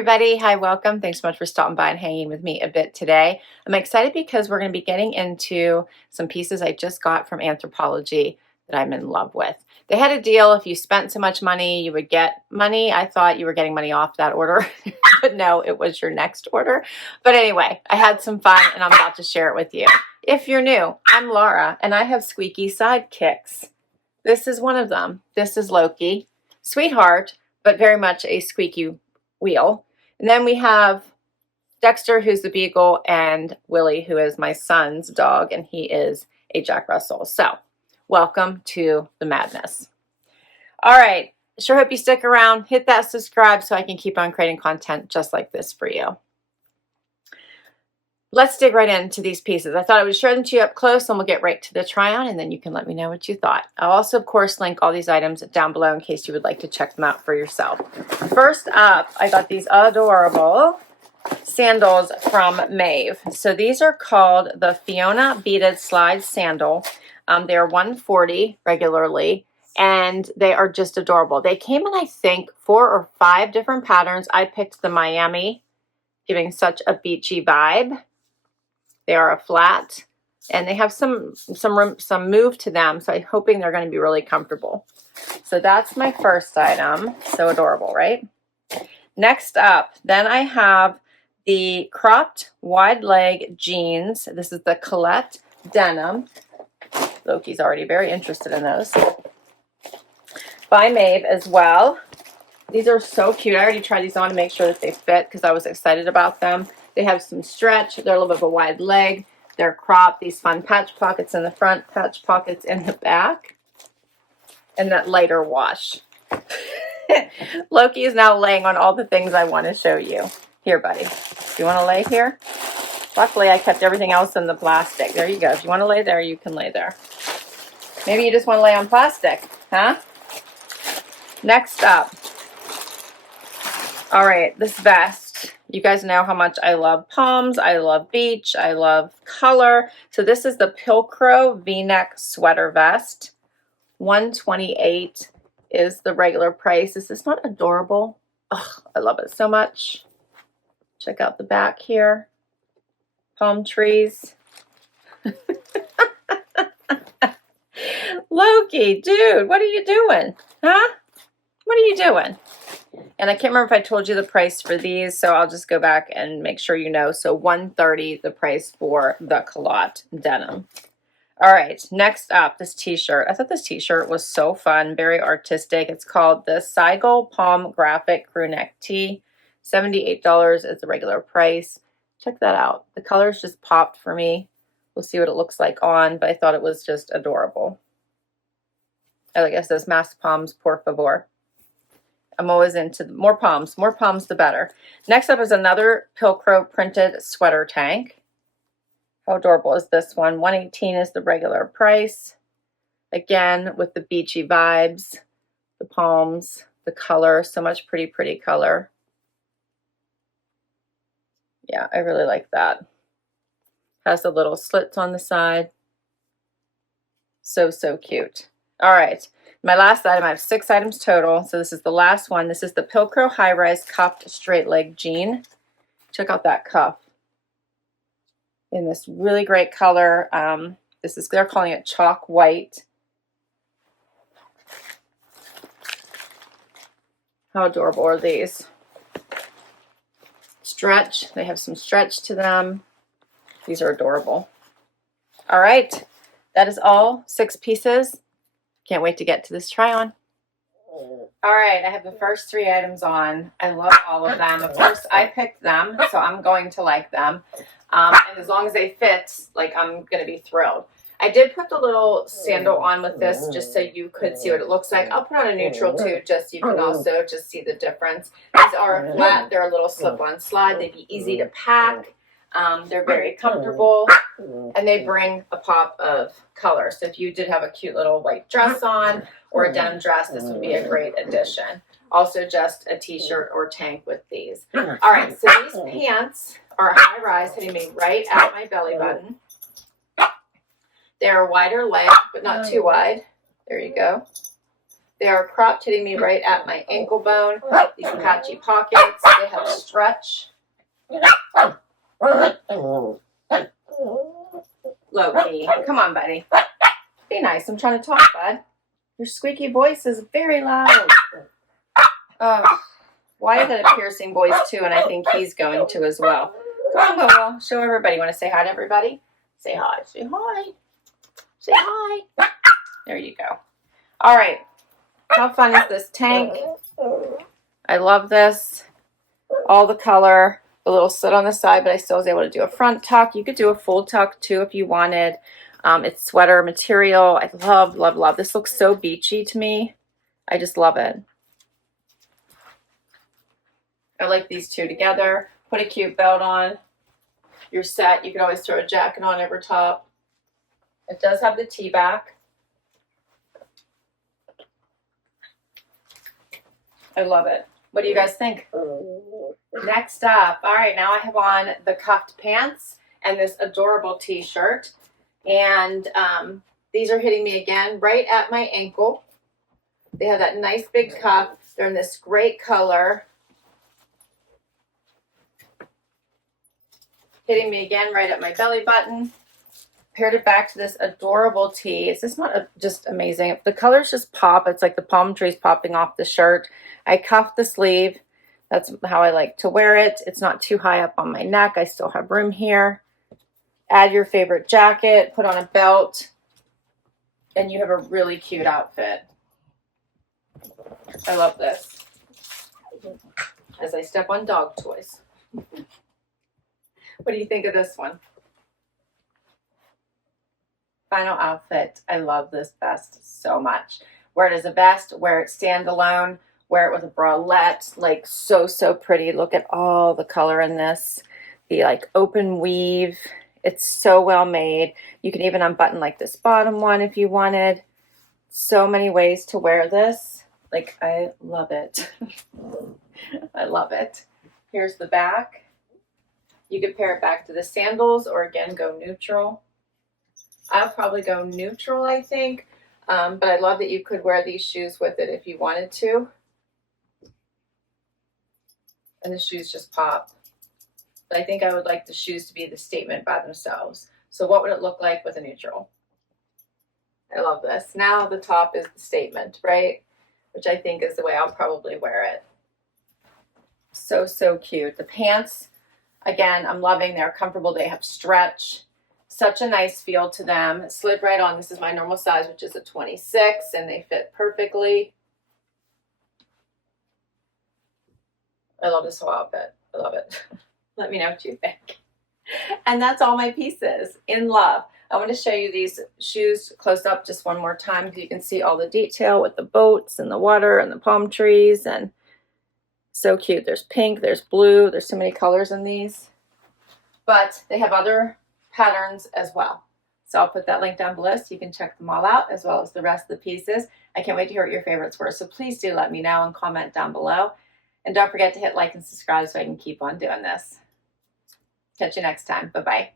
everybody. Hi, welcome. Thanks so much for stopping by and hanging with me a bit today. I'm excited because we're going to be getting into some pieces I just got from Anthropologie that I'm in love with. They had a deal. If you spent so much money, you would get money. I thought you were getting money off that order, but no, it was your next order. But anyway, I had some fun and I'm about to share it with you. If you're new, I'm Laura and I have squeaky sidekicks. This is one of them. This is Loki, sweetheart, but very much a squeaky wheel. And then we have Dexter, who's the beagle, and Willie, who is my son's dog, and he is a Jack Russell. So welcome to the madness. All right, sure hope you stick around. Hit that subscribe so I can keep on creating content just like this for you. Let's dig right into these pieces. I thought I would show them to you up close and we'll get right to the try on and then you can let me know what you thought. I'll also, of course, link all these items down below in case you would like to check them out for yourself. First up, I got these adorable sandals from Maeve. So these are called the Fiona Beaded Slide Sandal. They're $140 regularly and they are just adorable. They came in, I think, 4 or 5 different patterns. I picked the Miami, giving such a beachy vibe. They are a flat and they have some move to them. So I'm hoping they're going to be really comfortable. So that's my first item. So adorable, right? Next up, then I have the cropped wide leg jeans. This is the Colette denim. Loki's already very interested in those. By Maeve as well. These are so cute. I already tried these on to make sure that they fit because I was excited about them. They have some stretch. They're a little bit of a wide leg. They're cropped. These fun patch pockets in the front, patch pockets in the back, and that lighter wash. Loki is now laying on all the things I want to show you. Here, buddy. Do you want to lay here? Luckily, I kept everything else in the plastic. There you go. If you want to lay there, you can lay there. Maybe you just want to lay on plastic, huh? Next up. All right, this vest. You guys know how much I love palms, I love beach, I love color. So this is the Pilcrow V-neck sweater vest. $128 is the regular price. Is this not adorable? Oh, I love it so much. Check out the back here. Palm trees. Loki, dude, what are you doing? Huh? What are you doing? And I can't remember if I told you the price for these, so I'll just go back and make sure you know. So $130, the price for the culotte denim. All right, next up, this t-shirt. I thought this t-shirt was so fun, very artistic. It's called the Seigel Palm Graphic Crew Neck Tee. $78 is the regular price. Check that out. The colors just popped for me. We'll see what it looks like on, but I thought it was just adorable. I guess those masked palms, por favor. I'm always into more palms the better. Next up is another Pilcrow printed sweater tank. How adorable is this one? $118 is the regular price. Again, with the beachy vibes, the palms, the color, so much pretty color. Yeah, I really like that. Has the little slits on the side. So cute. All right. My last item, I have 6 items total. So this is the last one. This is the Pilcrow High Rise Cuffed Straight Leg Jean. Check out that cuff. In this really great color. They're calling it chalk white. How adorable are these? Stretch. They have some stretch to them. These are adorable. All right. That is all 6 pieces. Can't wait to get to this try on. All right, I have the first 3 items on. I love all of them. Of course, I picked them, so I'm going to like them. And as long as they fit, like, I'm going to be thrilled. I did put the little sandal on with this just so you could see what it looks like. I'll put on a neutral too, just so you can also just see the difference. These are flat. They're a little slip-on slide. They'd be easy to pack. They're very comfortable, and they bring a pop of color. So if you did have a cute little white dress on or a denim dress, this would be a great addition. Also just a t-shirt or tank with these. All right, so these pants are high rise, hitting me right at my belly button. They're wider leg, but not too wide. There you go. They are cropped, hitting me right at my ankle bone. These patchy pockets, they have stretch. Low-key. Come on, buddy. Be nice. I'm trying to talk, bud. Your squeaky voice is very loud. Oh, Wyatt had a piercing voice too, and I think he's going to as well. Come on, Goal. Show everybody. You want to say hi to everybody? Say hi. Say hi. Say hi. There you go. All right. How fun is this tank? I love this. All the color. A little slit on the side, but I still was able to do a front tuck. You could do a full tuck too if you wanted. It's sweater material. I love, love, love. This looks so beachy to me. I just love it. I like these two together. Put a cute belt on. You're set. You can always throw a jacket on over top. It does have the T-back. I love it. What do you guys think? Next up, all right, now I have on the cuffed pants and this adorable t-shirt. And these are hitting me again right at my ankle. They have that nice big cuff. They're in this great color. Hitting me again right at my belly button. Paired it back to this adorable tee. Is this not just amazing? The colors just pop. It's like the palm trees popping off the shirt. I cuffed the sleeve. That's how I like to wear it. It's not too high up on my neck. I still have room here. Add your favorite jacket, put on a belt, and you have a really cute outfit. I love this. As I step on dog toys. What do you think of this one? Final outfit. I love this vest so much. Wear it as a vest, wear it standalone, wear it with a bralette, like so pretty. Look at all the color in this. The like open weave. It's so well made. You can even unbutton like this bottom one if you wanted. So many ways to wear this. Like, I love it. I love it. Here's the back. You could pair it back to the sandals or again go neutral. I'll probably go neutral, I think. But I love that you could wear these shoes with it if you wanted to. And the shoes just pop. But I think I would like the shoes to be the statement by themselves. So what would it look like with a neutral? I love this. Now the top is the statement, right? Which I think is the way I'll probably wear it. So cute. The pants, again, I'm loving. They're comfortable. They have stretch. Such a nice feel to them. It slid right on. This is my normal size, which is a 26, and they fit perfectly. I love this whole outfit. I love it. Let me know what you think. And that's all my pieces. In love. I want to show you these shoes close up just one more time so you can see all the detail with the boats and the water and the palm trees. And so cute. There's pink, there's blue, there's so many colors in these. But they have other patterns as well. So I'll put that link down below so you can check them all out as well as the rest of the pieces. I can't wait to hear what your favorites were. So please do let me know and comment down below. And don't forget to hit like and subscribe so I can keep on doing this. Catch you next time. Bye-bye.